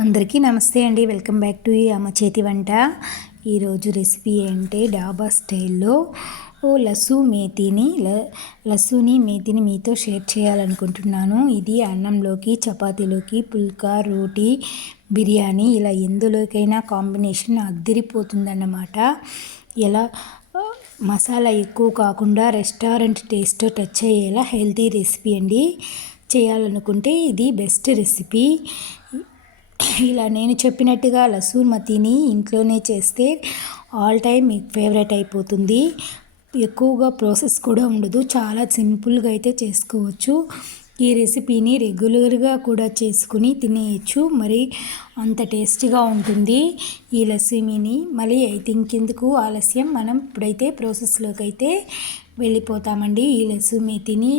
అందరికీ నమస్తే అండి. వెల్కమ్ బ్యాక్ టు అమ్మ చేతి వంట. ఈరోజు రెసిపీ అంటే డాబా స్టైల్లో లస్సుని మేతిని మీతో షేర్ చేయాలనుకుంటున్నాను. ఇది అన్నంలోకి, చపాతీలోకి, పుల్కా, రోటీ, బిర్యానీ ఇలా ఎందులోకైనా కాంబినేషన్ అద్దిరిపోతుందన్నమాట. ఎలా మసాలా ఎక్కువ కాకుండా రెస్టారెంట్ టేస్ట్ టచ్ అయ్యేలా హెల్తీ రెసిపీ అండి. చేయాలనుకుంటే ఇది బెస్ట్ రెసిపీ. ఇలా నేను చెప్పినట్టుగా లసూన్ మతీని ఇంట్లోనే చేస్తే ఆల్ టైమ్ మీకు ఫేవరెట్ అయిపోతుంది. ఎక్కువగా ప్రాసెస్ కూడా ఉండదు, చాలా సింపుల్గా అయితే చేసుకోవచ్చు. ఈ రెసిపీని రెగ్యులర్గా కూడా చేసుకుని తినేయచ్చు, మరి అంత టేస్టీగా ఉంటుంది ఈ లస్సీని. మళ్ళీ ఇంకెందుకు ఆలస్యం, మనం ఇప్పుడైతే ప్రాసెస్లోకి అయితే వెళ్ళిపోతామండి. ఈ లస్సీ మేతిని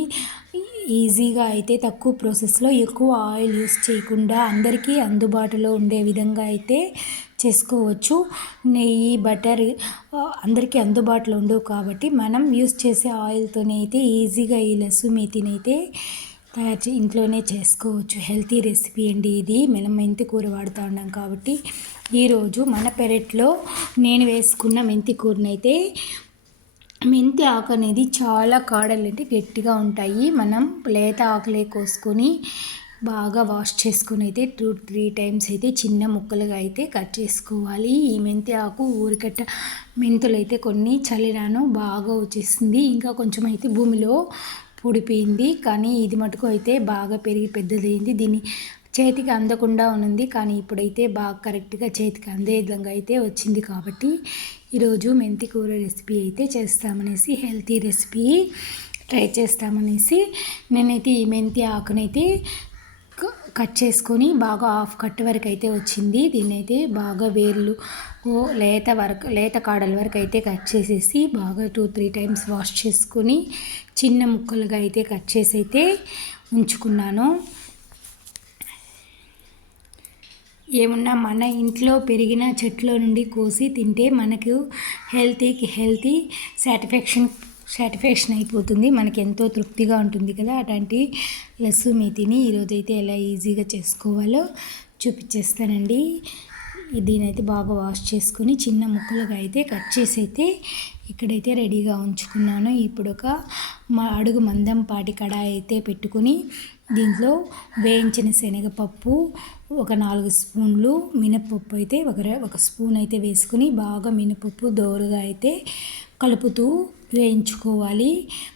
ఈజీగా అయితే తక్కువ ప్రాసెస్లో ఎక్కువ ఆయిల్ యూస్ చేయకుండా అందరికీ అందుబాటులో ఉండే విధంగా అయితే చేసుకోవచ్చు. నెయ్యి, బటర్ అందరికీ అందుబాటులో ఉండవు కాబట్టి మనం యూస్ చేసే ఆయిల్తోనే అయితే ఈజీగా ఈ లస్సీ మేతిని అయితే ఇంట్లోనే చేసుకోవచ్చు. హెల్తీ రెసిపీ అండి ఇది. మనం మెంతి కూర వాడుతూ ఉన్నాం కాబట్టి ఈరోజు మన పెరట్లో నేను వేసుకున్న మెంతి కూరనైతే, మెంతి ఆకు అనేది చాలా కాడలు అంటే గట్టిగా ఉంటాయి. మనం లేత ఆకులే కోసుకొని బాగా వాష్ చేసుకొని అయితే 2-3 టైమ్స్ అయితే చిన్న ముక్కలుగా అయితే కట్ చేసుకోవాలి. ఈ మెంతి ఆకు ఊరికట్ట మెంతులు అయితే కొన్ని చల్లినాను, బాగా వచ్చేసింది. ఇంకా కొంచెం అయితే భూమిలో పొడిపోయింది, కానీ ఇది మటుకు అయితే బాగా పెరిగి పెద్దదైంది. దీన్ని చేతికి అందకుండా ఉంది, కానీ ఇప్పుడైతే బాగా కరెక్ట్గా చేతికి అందే విధంగా అయితే వచ్చింది. కాబట్టి ఈరోజు మెంతి కూర రెసిపీ అయితే చేస్తామనేసి, హెల్తీ రెసిపీ ట్రై చేస్తామనేసి నేనైతే ఈ మెంతి ఆకునైతే కట్ చేసుకొని బాగా హాఫ్ కట్ వరకు అయితే వచ్చింది. దీన్ని అయితే బాగా వేర్లు లేత కాడల వరకు అయితే కట్ చేసేసి బాగా 2-3 టైమ్స్ వాష్ చేసుకొని చిన్న ముక్కలుగా అయితే కట్ చేసి అయితే ఉంచుకున్నాను. ఏమన్నా మన ఇంట్లో పెరిగిన చెట్లో నుండి కోసి తింటే మనకు హెల్తీ సాటిస్ఫాక్షన్ అయిపోతుంది, మనకి ఎంతో తృప్తిగా ఉంటుంది కదా. అట్లాంటి లస్సీ మేతిని ఈరోజైతే ఎలా ఈజీగా చేసుకోవాలో చూపించేస్తానండి. దీనైతే బాగా వాష్ చేసుకొని చిన్న ముక్కలుగా అయితే కట్ చేసి అయితే ఇక్కడైతే రెడీగా ఉంచుకున్నాను. ఇప్పుడు ఒక అడుగు మందం పాటి కడాయి అయితే పెట్టుకుని దీంట్లో వేయించిన శనగపప్పు, ఒక 4 స్పూన్లు మినపప్పు అయితే ఒక స్పూన్ అయితే వేసుకుని బాగా మినపప్పు దోరగా అయితే కలుపుతూ వేయించుకోవాలి.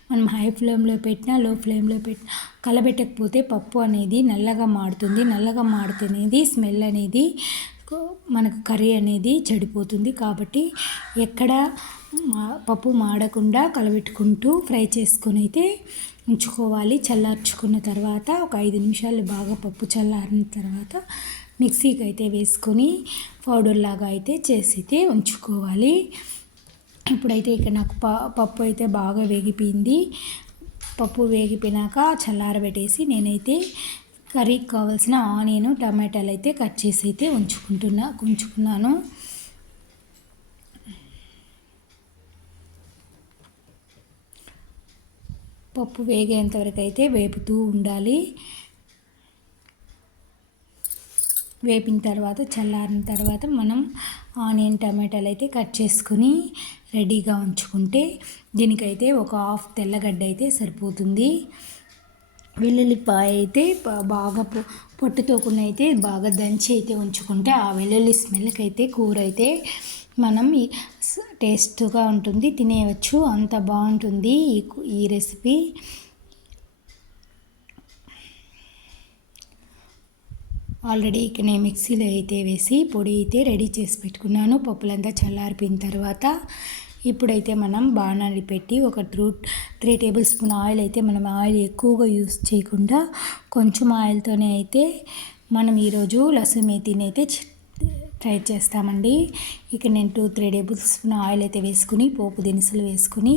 మనం హై ఫ్లేమ్లో పెట్టినా లో ఫ్లేమ్లో పెట్టినా కలబెట్టకపోతే పప్పు అనేది నల్లగా మాడుతుంది. నల్లగా మాడుతునేది స్మెల్ అనేది మనకు కర్రీ అనేది చెడిపోతుంది. కాబట్టి ఎక్కడ పప్పు మాడకుండా కలబెట్టుకుంటూ ఫ్రై చేసుకొని అయితే ఉంచుకోవాలి. చల్లార్చుకున్న తర్వాత ఒక 5 నిమిషాలు బాగా పప్పు చల్లారిన తర్వాత మిక్సీకి అయితే వేసుకొని పౌడర్ లాగా అయితే చేసి అయితే ఉంచుకోవాలి. ఇప్పుడైతే ఇక్కడ నాకు పప్పు అయితే బాగా వేగిపోయింది. పప్పు వేగిపోయినాక చల్లారబెట్టేసి నేనైతే కర్రీకి కావాల్సిన ఆనియన్, టమాటాలు అయితే కట్ చేసి అయితే ఉంచుకున్నాను. పప్పు వేగేంత వరకు అయితే వేపుతూ ఉండాలి. వేపిన తర్వాత చల్లారిన తర్వాత మనం ఆనియన్, టమాటాలు అయితే కట్ చేసుకుని రెడీగా ఉంచుకుంటే దీనికైతే ఒక హాఫ్ తెల్లగడ్డ అయితే సరిపోతుంది. వెల్లుల్లిపాయ అయితే బాగా పొట్టుతో కొన్ని అయితే బాగా దంచి అయితే ఉంచుకుంటే ఆ వెల్లుల్లి స్మెల్కి అయితే కూర అయితే మనం టేస్ట్గా ఉంటుంది, తినేయవచ్చు, అంత బాగుంటుంది ఈ రెసిపీ. ఆల్రెడీ ఇక నేను మిక్సీలో అయితే వేసి పొడి అయితే రెడీ చేసి పెట్టుకున్నాను. పప్పులంతా చల్లారిపోయిన తర్వాత ఇప్పుడైతే మనం బాణాలు పెట్టి ఒక 3 టేబుల్ స్పూన్ ఆయిల్ అయితే, మనం ఆయిల్ ఎక్కువగా యూస్ చేయకుండా కొంచెం ఆయిల్తోనే అయితే మనం ఈరోజు లస్సీ మేతిని అయితే ట్రై చేస్తామండి. ఇక నేను 2-3 టేబుల్ స్పూన్ ఆయిల్ అయితే వేసుకుని పోపు దినుసులు వేసుకుని,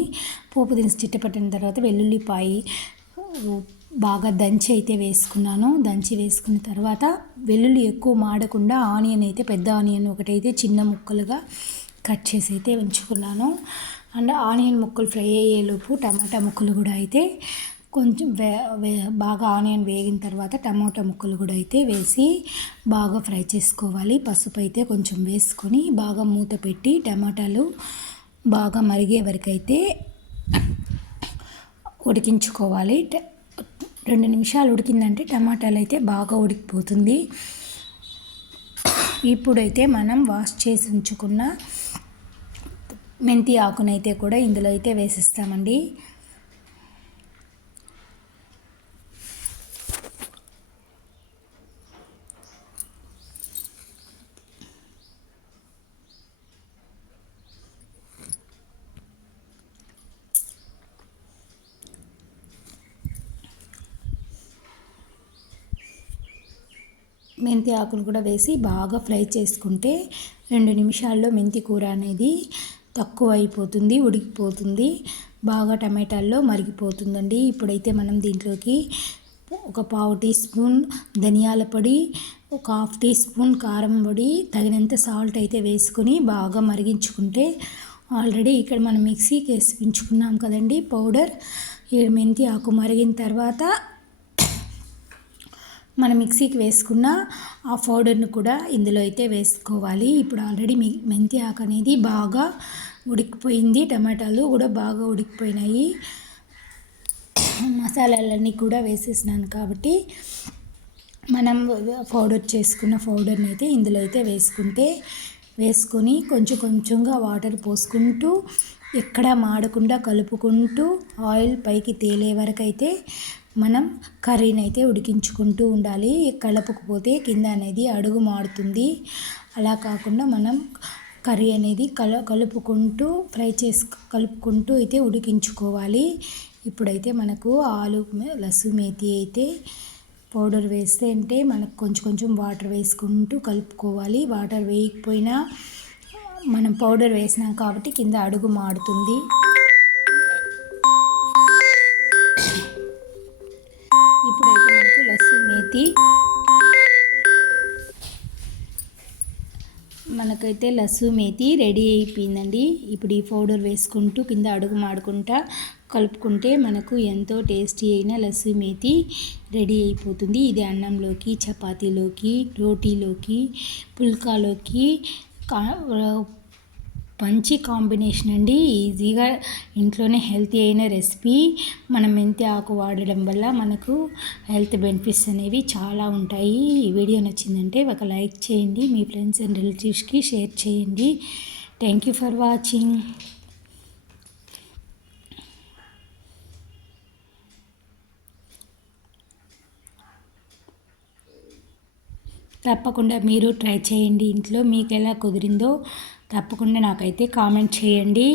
పోపు దినుసు చిట్టపట్టిన తర్వాత వెల్లుల్లిపాయ బాగా దంచి అయితే వేసుకున్నాను. దంచి వేసుకున్న తర్వాత వెల్లుల్లి ఎక్కువ మాడకుండా ఆనియన్ అయితే, పెద్ద ఆనియన్ ఒకటైతే చిన్న ముక్కలుగా కట్ చేసి అయితే ఉంచుకున్నాను. అండ్ ఆనియన్ ముక్కలు ఫ్రై అయ్యేలోపు టమాటా ముక్కలు కూడా అయితే కొంచెం బాగా ఆనియన్ వేగిన తర్వాత టమాటా ముక్కలు కూడా అయితే వేసి బాగా ఫ్రై చేసుకోవాలి. పసుపు అయితే కొంచెం వేసుకొని బాగా మూత పెట్టి టమాటాలు బాగా మరిగే వరకు అయితే ఉడికించుకోవాలి. 2 నిమిషాలు ఉడికిందంటే టమాటాలు అయితే బాగా ఉడికిపోతుంది. ఇప్పుడైతే మనం వాష్ చేసి ఉంచుకున్న మెంతి ఆకునైతే కూడా ఇందులో అయితే వేసిస్తామండి. మెంతి ఆకును కూడా వేసి బాగా ఫ్రై చేసుకుంటే 2 నిమిషాల్లో మెంతి కూర అనేది తక్కువ అయిపోతుంది, ఉడికిపోతుంది, బాగా టమాటాల్లో మరిగిపోతుందండి. ఇప్పుడైతే మనం దీంట్లోకి ఒక పావు టీ స్పూన్ ధనియాల పొడి, ఒక హాఫ్ టీ స్పూన్ కారం పొడి, తగినంత సాల్ట్ అయితే వేసుకొని బాగా మరిగించుకుంటే ఆల్రెడీ ఇక్కడ మనం మిక్సీకి వేసి ఉంచుకున్నాం కదండి పౌడర్. ఈ మెంతి ఆకు మరిగిన తర్వాత మనం మిక్సీకి వేసుకున్న ఆ పౌడర్ను కూడా ఇందులో అయితే వేసుకోవాలి. ఇప్పుడు ఆల్రెడీ మెంతి ఆకు అనేది బాగా ఉడికిపోయింది, టమాటాలు కూడా బాగా ఉడికిపోయినాయి. మసాలాలన్నీ కూడా వేసేసినాను కాబట్టి మనం పౌడర్ చేసుకున్న పౌడర్ని అయితే ఇందులో అయితే వేసుకొని కొంచెం కొంచెంగా వాటర్ పోసుకుంటూ ఎక్కడ మాడకుండా కలుపుకుంటూ ఆయిల్ పైకి తేలే వరకు అయితే మనం కర్రీని అయితే ఉడికించుకుంటూ ఉండాలి. కలపకపోతే కింద అనేది అడుగు మాడుతుంది. అలా కాకుండా మనం కర్రీ అనేది కలుపుకుంటూ కలుపుకుంటూ అయితే ఉడికించుకోవాలి. ఇప్పుడైతే మనకు లస్సు మేతి అయితే పౌడర్ వేస్తే అంటే మనకు కొంచెం కొంచెం వాటర్ వేసుకుంటూ కలుపుకోవాలి. వాటర్ వేయకపోయినా మనం పౌడర్ వేసినాం కాబట్టి కింద అడుగు మాడుతుంది. ఇప్పుడైతే మనకు లస్సు మేతి మనకైతే లస్సు మేతి రెడీ అయిపోయిందండి. ఇప్పుడు ఈ పౌడర్ వేసుకుంటూ కింద అడుగు మాడుకుంటా కలుపుకుంటే మనకు ఎంతో టేస్టీ అయిన లస్సు మేతి రెడీ అయిపోతుంది. ఇది అన్నంలోకి, చపాతీలోకి, రోటీలోకి, పుల్కాలోకి మంచి కాంబినేషన్ అండి. ఈజీగా ఇంట్లోనే హెల్తీ అయిన రెసిపీ. మనం మెంతి ఆకు వాడడం వల్ల మనకు హెల్త్ బెనిఫిట్స్ అనేవి చాలా ఉంటాయి. ఈ వీడియో నచ్చిందంటే ఒక లైక్ చేయండి, మీ ఫ్రెండ్స్ అండ్ రిలేటివ్స్కి షేర్ చేయండి. Thank you for watching. తప్పకుండా మీరు ట్రై చేయండి ఇంట్లో. మీకు ఎలా కుదిరిందో తప్పకుండా నాకైతే కామెంట్ చేయండి.